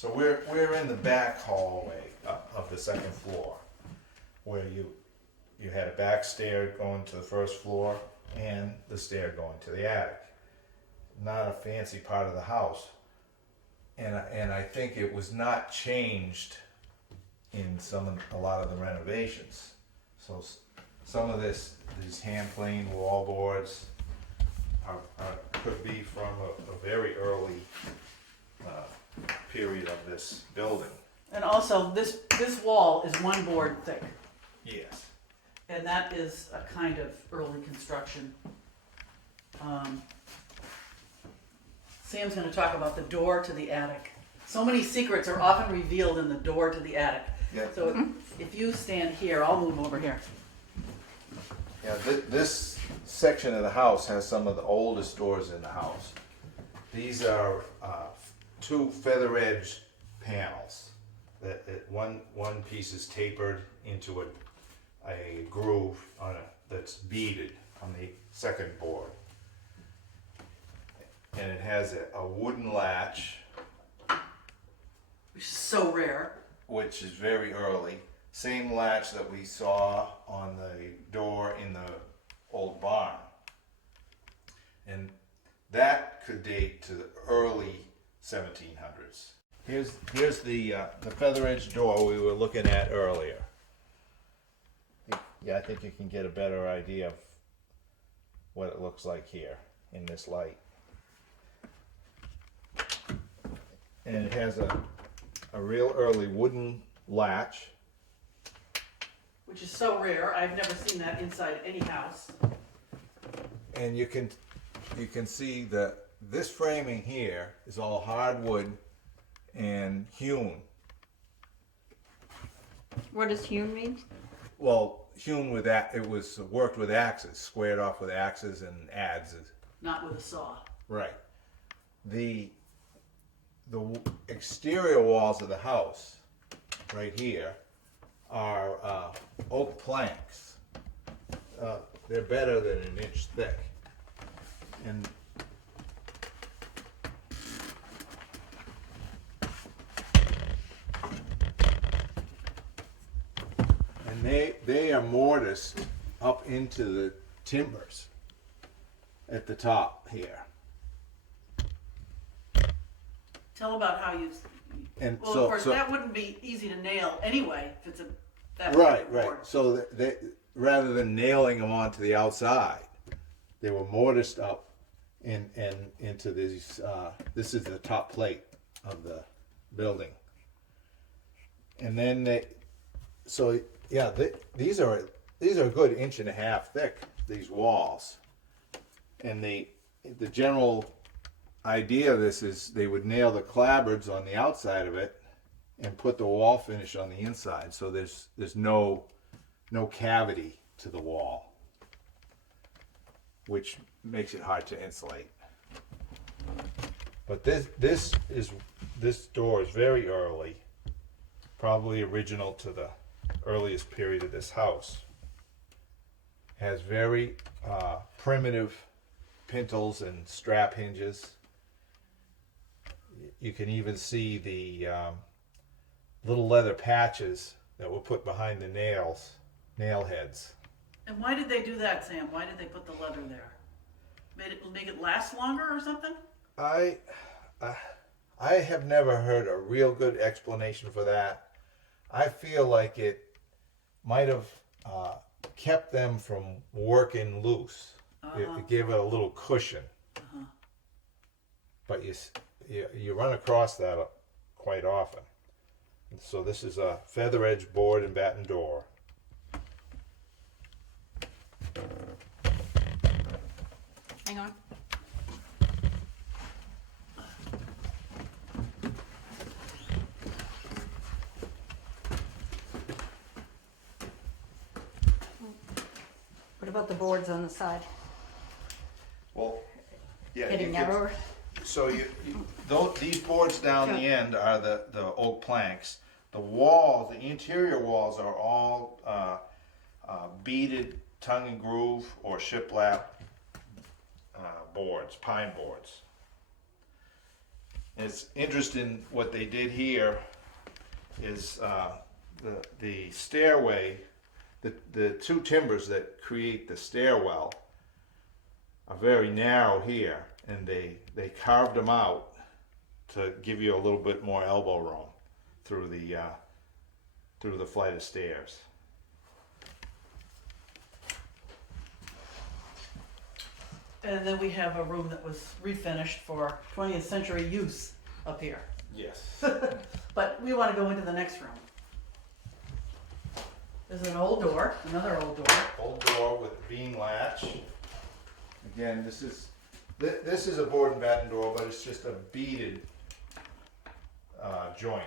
So we're in the back hallway of the second floor, where you had a back stair going to the first floor and the stair going to the attic. Not a fancy part of the house, and I think it was not changed in a lot of the renovations. So some of these hand planed wall boards could be from a very early period of this building. And also, this wall is one board thick, Yes. and that is a kind of early construction. Sam's gonna talk about the door to the attic. So many secrets are often revealed in the door to the attic. Yeah. So if you stand here, I'll move over here. Yeah, this section of the house has some of the oldest doors in the house. These are two feather edge panels. That one piece is tapered into a groove that's beaded on the second board, and it has a wooden latch, Which is so rare. which is very early. Same latch that we saw on the door in the old barn. And that could date to the early 1700s. Here's the feather edge door we were looking at earlier. Yeah, I think you can get a better idea of what it looks like here in this light. And it has a real early wooden latch. Which is so rare. I've never seen that inside any house. And you can see that this framing here is all hardwood and hewn. What does hewn mean? Well, hewn with that, it was worked with axes, squared off with axes and adzes. Not with a saw. Right. The exterior walls of the house, right here, are oak planks. They're better than an inch thick. And they are mortised up into the timbers at the top here. Tell about how you. And Well, so, of course, so that wouldn't be easy to nail anyway if it's that right, board. right. So they, rather than nailing them onto the outside, they were mortised up and into these. This is the top plate of the building, and then these are a good inch and a half thick. These walls, and the general idea of this is they would nail the clapboards on the outside of it and put the wall finish on the inside, so there's no cavity to the wall, which makes it hard to insulate. But this door is very early, probably original to the earliest period of this house. Has very primitive pintles and strap hinges. You can even see the little leather patches that were put behind the nail heads. And why did they do that, Sam? Why did they put the leather there? Make it last longer or something? I have never heard a real good explanation for that. I feel like it might have kept them from working loose. It gave it a little cushion. But you run across that quite often. And so this is a feather edge board and batten door. Hang on. What about the boards on the side? Well, yeah, Getting narrower? So these boards down the end are the oak planks. The walls, the interior walls are all beaded tongue and groove or shiplap boards, pine boards. It's interesting what they did here is the stairway, the two timbers that create the stairwell are very narrow here, and they carved them out to give you a little bit more elbow room through the flight of stairs. And then we have a room that was refinished for 20th century use up here. Yes. But we want to go into the next room. There's an old door, another old door. Old door with beam latch. Again, this is a board and batten door, but it's just a beaded joint.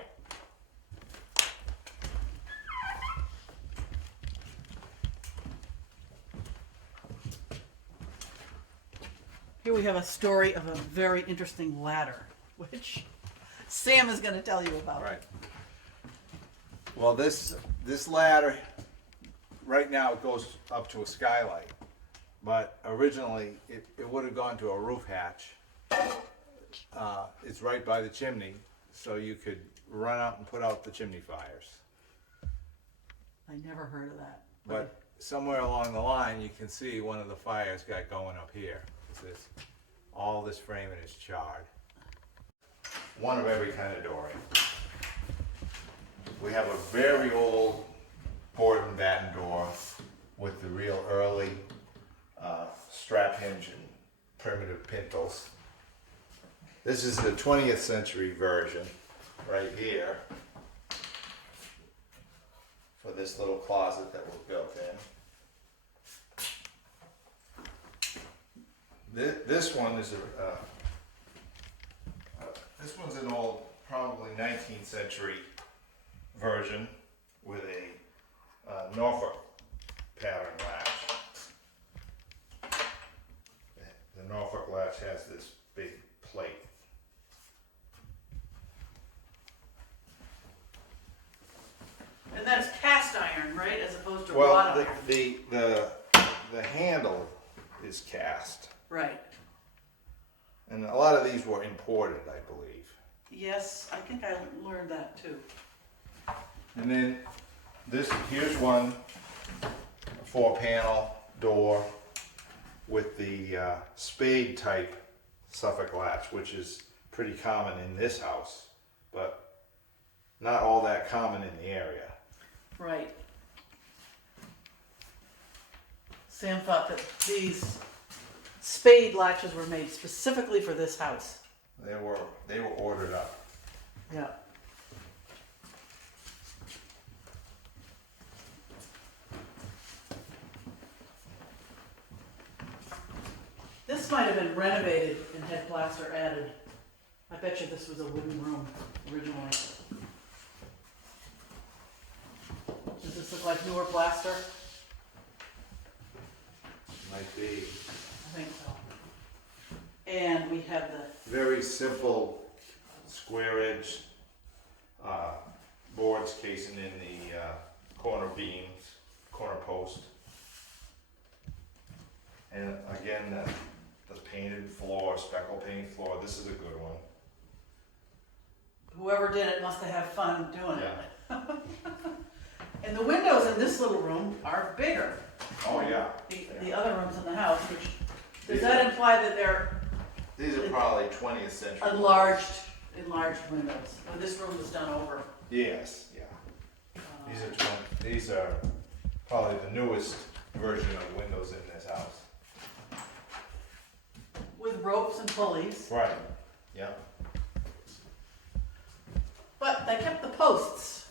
Here we have a story of a very interesting ladder, which Sam is going to tell you about. Right. Well, this ladder, right now it goes up to a skylight, but originally it would have gone to a roof hatch. It's right by the chimney, so you could run out and put out the chimney fires. I never heard of that. But somewhere along the line, you can see one of the fires got going up here. All this framing is charred. One of every kind of dooring. We have a very old board and batten door with the real early strap hinge and primitive pintles. This is the 20th century version right here for this little closet that was built in. This one is this one's an old, probably 19th century version with a Norfolk pattern latch. The Norfolk latch has this big plate. And that's cast iron, right, as opposed to Well, wrought iron. the handle is cast, Right. and a lot of these were imported, I believe. Yes, I think I learned that too. And then here's one 4-panel door with the spade type Suffolk latch, which is pretty common in this house, but not all that common in the area. Right. Sam thought that these spade latches were made specifically for this house. They were ordered up. Yeah. This might have been renovated and had plaster added. I bet you this was a wooden room originally. Does this look like newer plaster? Might be. I think so. And we have the, Very simple square edge boards casing in the corner beams, corner post. And again, the painted floor, speckle paint floor, this is a good one. whoever did it must have had fun doing it. And the windows in this little room are bigger. Oh, yeah. The other rooms in the house, which, does that imply that they're These are probably 20th century. enlarged windows? Or this room was done over? Yes, yeah. These are probably the newest version of windows in this house. With ropes and pulleys, Right. Yeah. but they kept the posts.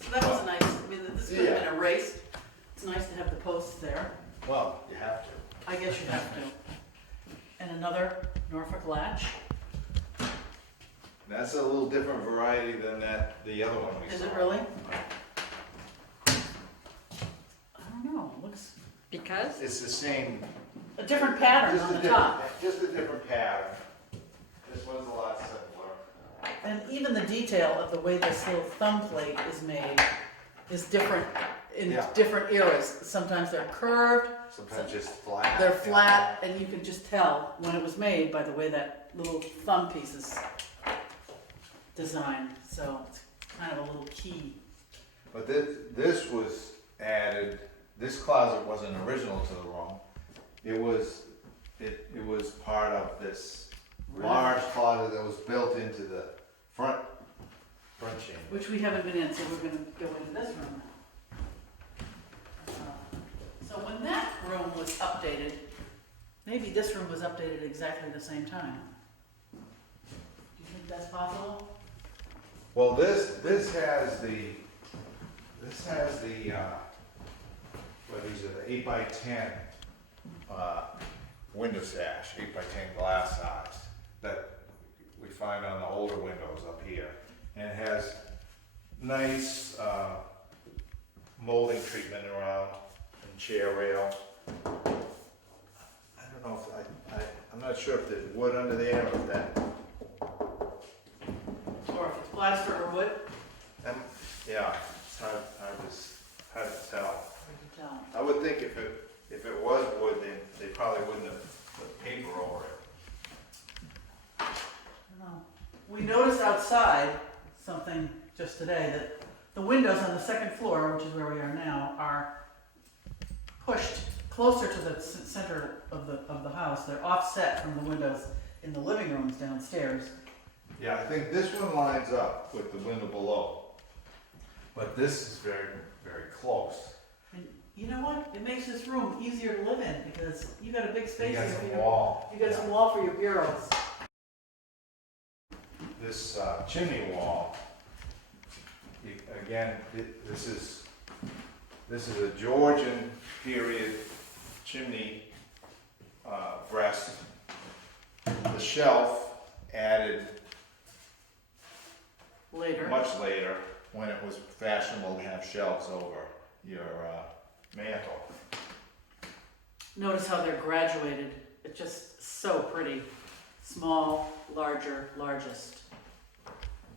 So that was nice. I mean, this could have been erased. It's nice to have the posts there. Well, you have to. I guess you have to. And another Norfolk latch. That's a little different variety than the other one we saw. Is it really? I don't know. It looks Because? It's the same. a different pattern on the top. Just a different pattern. This one's a lot simpler. And even the detail of the way this little thumb plate is made is different in Yeah. different eras. Sometimes they're curved, Sometimes just flat. they're flat, and you can just tell when it was made by the way that little thumb piece is design, so it's kind of a little key. But this was added, this closet wasn't original to the room. It was part of this large closet that was built into the front chamber. Which we haven't been in, so we're gonna go into this room now. So when that room was updated, maybe this room was updated exactly the same time. Do you think that's possible? Well, this has the, well, these are the 8x10 window sash, 8x10 glass size that we find on the older windows up here. And it has nice molding treatment around and chair rail. I don't know if I'm not sure if there's wood under there or if that. Or if it's plaster or wood? Yeah, it's hard to tell. Hard to tell. I would think if it was wood, then they probably wouldn't have put paper over it. I don't know. We noticed outside something just today, that the windows on the second floor, which is where we are now, are pushed closer to the center of the house. They're offset from the windows in the living rooms downstairs. Yeah, I think this one lines up with the window below. But this is very, very close. And you know what? It makes this room easier to live in because you got a big space You got here. some wall. You got some wall for your bureaus. This chimney wall, again, this is a Georgian period chimney breast. The shelf added Later. much later when it was fashionable to have shelves over your mantle. Notice how they're graduated. It's just so pretty. Small, larger, largest.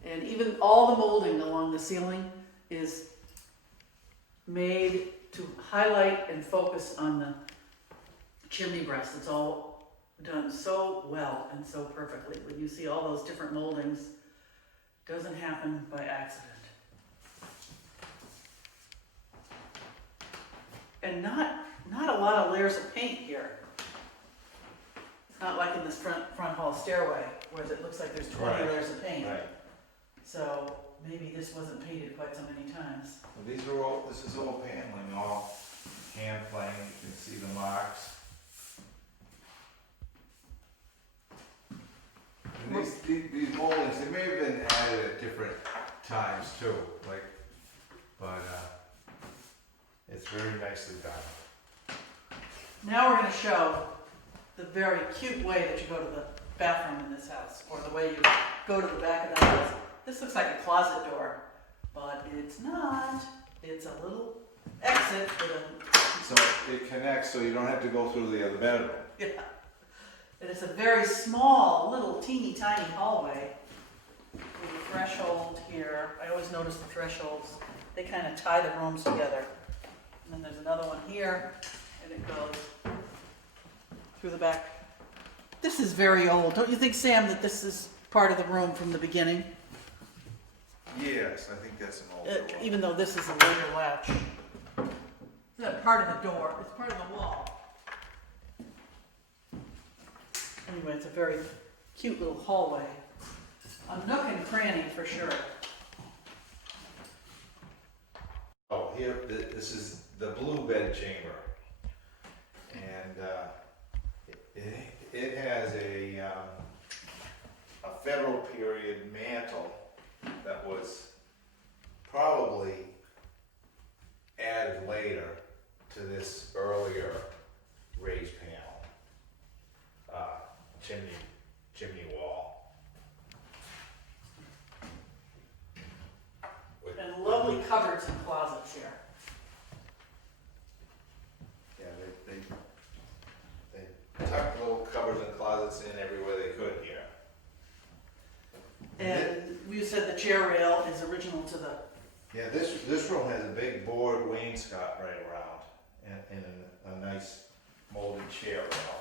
And even all the molding along the ceiling is made to highlight and focus on the chimney breast. It's all done so well and so perfectly. When you see all those different moldings, it doesn't happen by accident. And not a lot of layers of paint here. It's not like in this front hall stairway where it looks like there's 20 Right. layers of paint. Right. So maybe this wasn't painted quite so many times. Well, this is all paneling, all hand plane, you can see the marks. And these moldings, they may have been added at different times too, but it's very nicely done. Now we're going to show the very cute way that you go to the bathroom in this house, or the way you go to the back of the house. This looks like a closet door, but it's not. It's a little exit with a, So it connects, so you don't have to go through the other bedroom. yeah. And it's a very small, little teeny tiny hallway with a threshold here. I always notice the thresholds. They kind of tie the rooms together. And then there's another one here, and it goes through the back. This is very old. Don't you think, Sam, that this is part of the room from the beginning? Yes, I think that's an old door. Even though this is a later latch. It's not part of the door, it's part of the wall. Anyway, it's a very cute little hallway. A nook and cranny for sure. Oh, here, this is the blue bed chamber. And it has a federal period mantle that was probably added later to this earlier raised panel, chimney wall. And lovely cupboards and closets here. Yeah, they tucked little cupboards and closets in everywhere they could here. And you said the chair rail is original to the, Yeah, this room has a big board wainscot right around and a nice molded chair rail.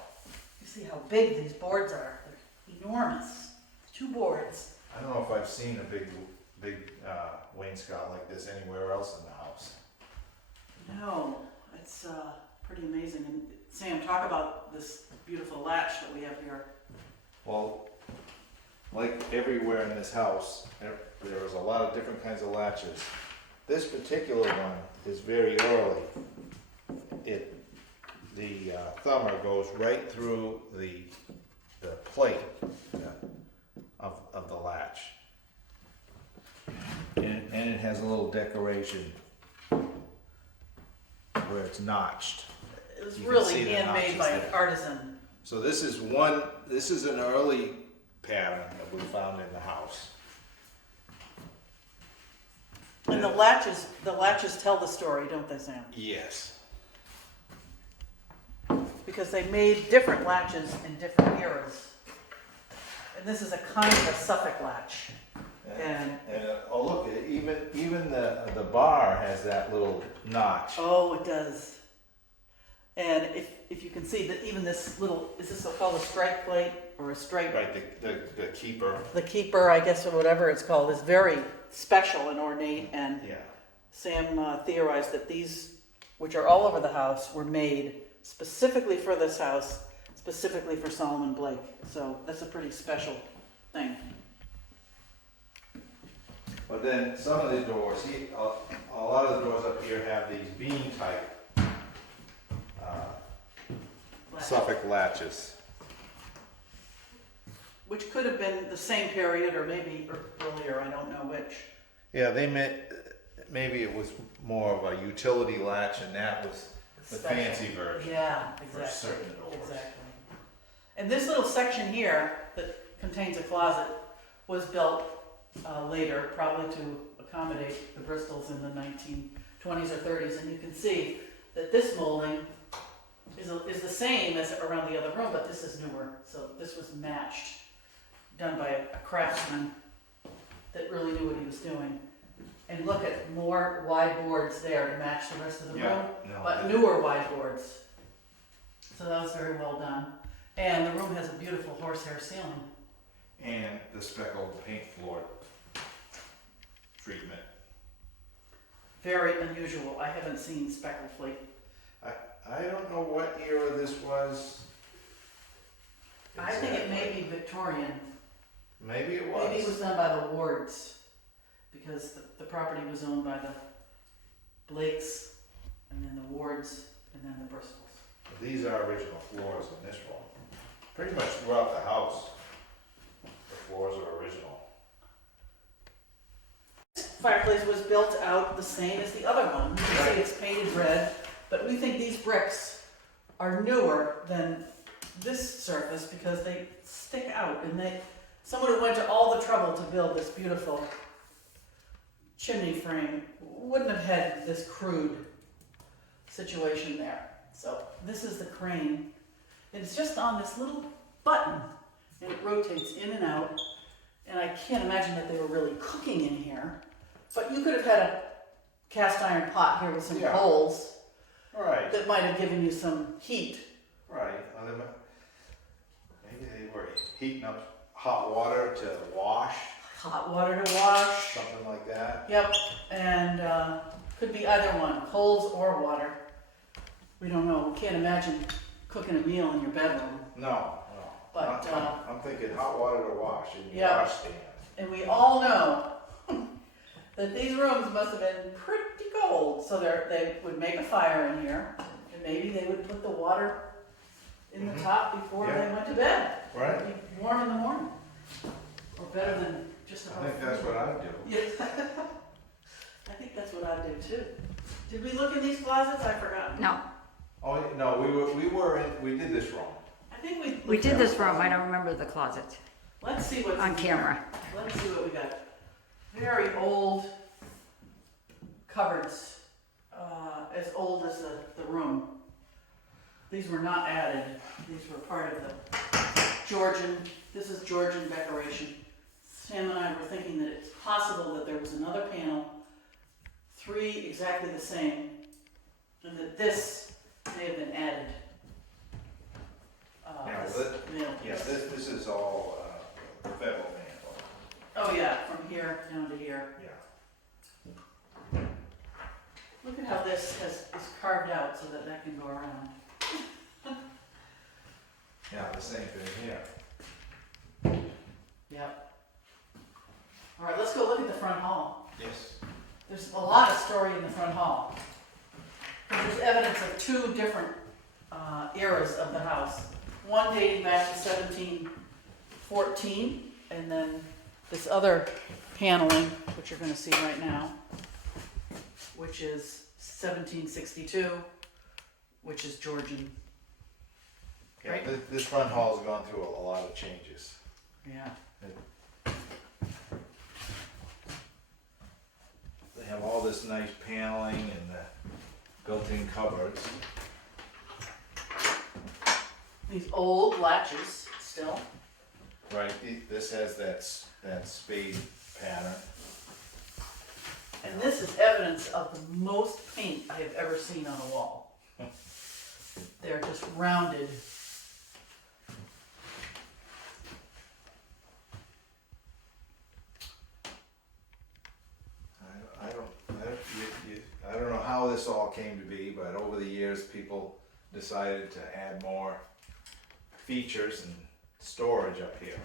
you see how big these boards are. They're enormous. 2 boards. I don't know if I've seen a big wainscot like this anywhere else in the house. No, it's pretty amazing. And Sam, talk about this beautiful latch that we have here. Well, like everywhere in this house, there was a lot of different kinds of latches. This particular one is very early. The thumber goes right through the plate of the latch. And it has a little decoration where it's notched. It was You can really see the handmade notches by an there. artisan. So this is an early pattern that we found in the house. And the latches tell the story, don't they, Sam? Yes. Because they made different latches in different eras. And this is a kind of a Suffolk latch. And Oh, look, even the bar has that little notch. oh, it does. And if you can see that even this little, is this called a strike plate or a strike? Right, the keeper. The keeper, I guess, or whatever it's called, is very special and ornate. And Yeah. Sam theorized that these, which are all over the house, were made specifically for this house, specifically for Solomon Blake. So that's a pretty special thing. But then some of the doors, a lot of the doors up here have these beam type Suffolk latches. Which could have been the same period or maybe earlier, I don't know which. Yeah, they meant maybe it was more of a utility latch, and that was the Special. fancy version. Yeah, For exactly. certain doors. Exactly. And this little section here that contains a closet was built later, probably to accommodate the Bristols in the 1920s or 30s. And you can see that this molding is the same as around the other room, but this is newer. So this was matched, done by a craftsman that really knew what he was doing. And look at more wide boards there to match the rest of the room, no, but newer wide boards. So that was very well done. And the room has a beautiful horsehair ceiling. and the speckled paint floor treatment. Very unusual. I haven't seen speckled plate. I don't know what era this was. I think it may exactly. be Victorian. Maybe it was. Maybe it was done by the Wards, because the property was owned by the Blakes, and then the Wards, and then the Bristols. These are original floors in this one. Pretty much throughout the house, the floors are original. Fireplace was built out the same as the other one. You can see it's painted red, but we think these bricks are newer than this surface because they stick out, and someone who went to all the trouble to build this beautiful chimney frame wouldn't have had this crude situation there. So this is the crane. And it's just on this little button, and it rotates in and out. And I can't imagine that they were really cooking in here. But you could have had a cast iron pot here with some Yeah. holes Right, that might have given you some heat. right. Maybe they were heating up hot water to wash, Hot water to wash. something like that. Yep, and could be either one, coals or water. We don't know. We can't imagine cooking a meal in your bedroom. No. But, I'm thinking hot water to wash in your Yeah. washstand. And we all know that these rooms must have been pretty cold. So they would make a fire in here, and maybe they would put the water in the top before Yeah. they went to bed. Right. It'd be warm in the morning. Or better than just I about. think that's what I'd do. Yes. I think that's what I'd do too. Did we look in these closets? I forgot. No, Oh, no, we did this wrong. I think we. we did this room. I don't remember the closet Let's see what's on in here. camera. Let's see what we got. Very old cupboards, as old as the room. These were not added. These were part of the Georgian. This is Georgian decoration. Sam and I were thinking that it's possible that there was another panel, 3 exactly the same, and that this may have been added. Yeah, This well, mantelpiece. Yeah, this is all the federal mantle. Oh here down to here. Yeah. Look at how this is carved out so that that can go around. Yeah, the same thing here. Yep. All right, let's go look at the front hall. Yes. There's a lot of story in the front hall. There's evidence of two different eras of the house. One dating back to 1714, and then this other paneling, which you're going to see right now, which is 1762, which is Georgian. Yeah, Right. this front hall's gone through a lot of changes. Yeah. They have all this nice paneling and built-in cupboards. These old latches still. Right, this has that spade pattern. And this is evidence of the most paint I have ever seen on a wall. They're just rounded. I don't know how this all came to be, but over the years, people decided to add more features and storage up here.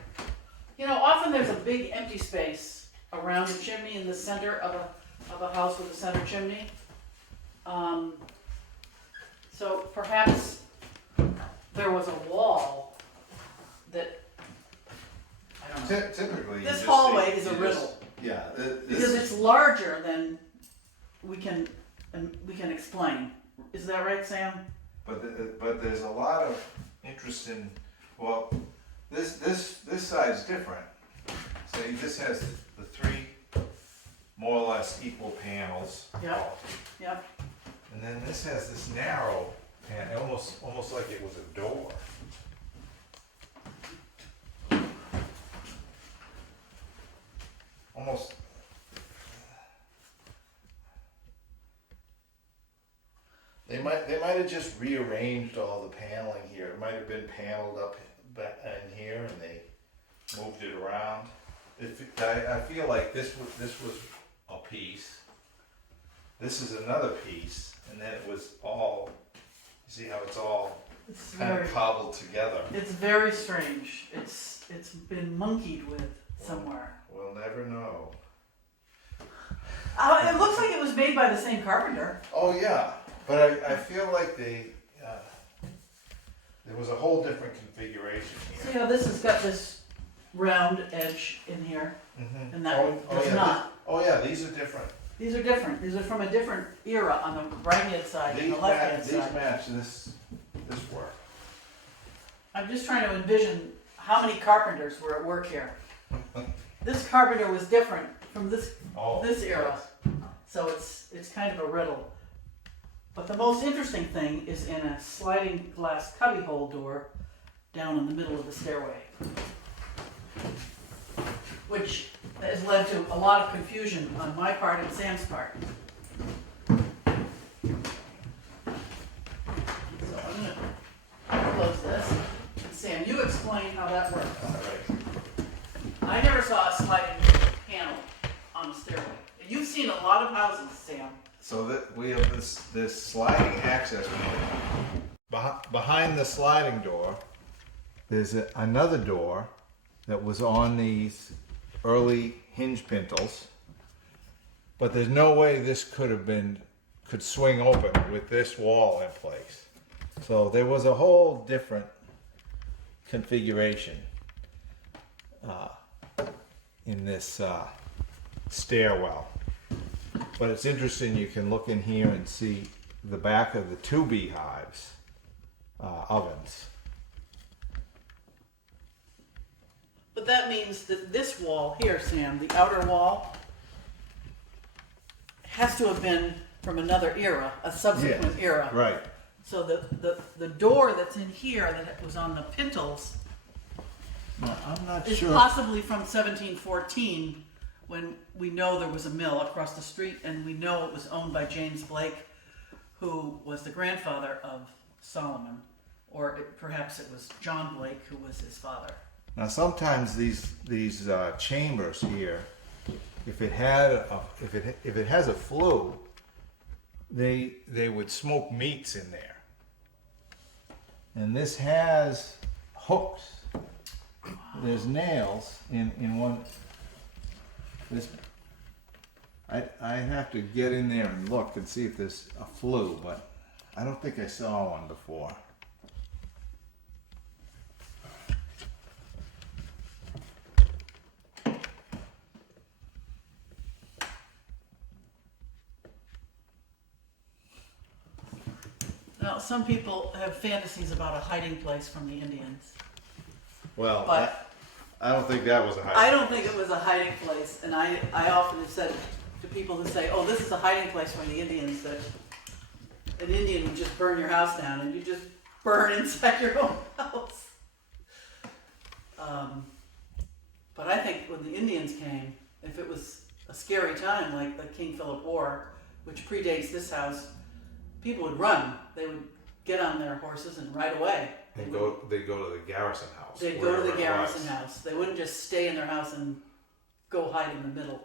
You know, often there's a big empty space around the chimney in the center of a house with a center chimney. So perhaps there was a wall that, I don't know. Typically, you This just hallway see- is a you riddle. just- Yeah, Because it's larger than we can explain. Is that right, Sam? but there's a lot of interest in, well, this side's different. See, this has the three more or less equal panels. Yep. Yep. And then this has this narrow pan, almost like it was a door. Almost. They might have just rearranged all the paneling here. It might have been paneled up back in here and they moved it around. I feel like this was a piece. This is another piece, and then it was all. You see how it's all It's kind very, of cobbled together. it's very strange. It's been monkeyed with somewhere. We'll never know. It looks like it was made by the same carpenter. Oh yeah, but I feel like there was a whole different configuration See here. how this has got this round edge in here, Mhm. and that one does yeah, not. Oh yeah, these are different. These are different. These are from a different era on the right-hand side and the left-hand These side. match this work. I'm just trying to envision how many carpenters were at work here. This carpenter was different from this Oh, era, so it's kind of a riddle. But the most interesting thing is in a sliding glass cubbyhole door down in the middle of the stairway, which has led to a lot of confusion on my part and Sam's part. So I'm gonna close this. And Sam, you explain how that works. All right. I never saw a sliding panel on a stairway. And you've seen a lot of houses, Sam. So that we have this sliding access door. Behind the sliding door, there's another door that was on these early hinge pintles, but there's no way this could swing open with this wall in place. So there was a whole different configuration in this stairwell. But it's interesting, you can look in here and see the back of the two beehives ovens. But that means that this wall here, Sam, the outer wall, has to have been from another era, a subsequent era. Right. So the door that's in here that was on the pintles No, I'm not is sure. possibly from 1714, when we know there was a mill across the street, and we know it was owned by James Blake, who was the grandfather of Solomon, or perhaps it was John Blake, who was his father. Now sometimes these chambers here if it had if it has a flue, they would smoke meats in there. And this has hooks. There's nails in one. This I have to get in there and look and see if there's a flue, but I don't think I saw one before. Now, some people have fantasies about a hiding place from the Indians. Well, But I don't think that was a hiding. I don't think it was a hiding place, and I often have said to people who say, oh, this is a hiding place from the Indians, that an Indian would just burn your house down and you just burn inside your own house. But I think when the Indians came, if it was a scary time like the King Philip War, which predates this house, people would run. They would get on their horses and ride away. They'd go to the garrison house. They'd go to the wherever it garrison was. house. They wouldn't just stay in their house and go hide in the middle.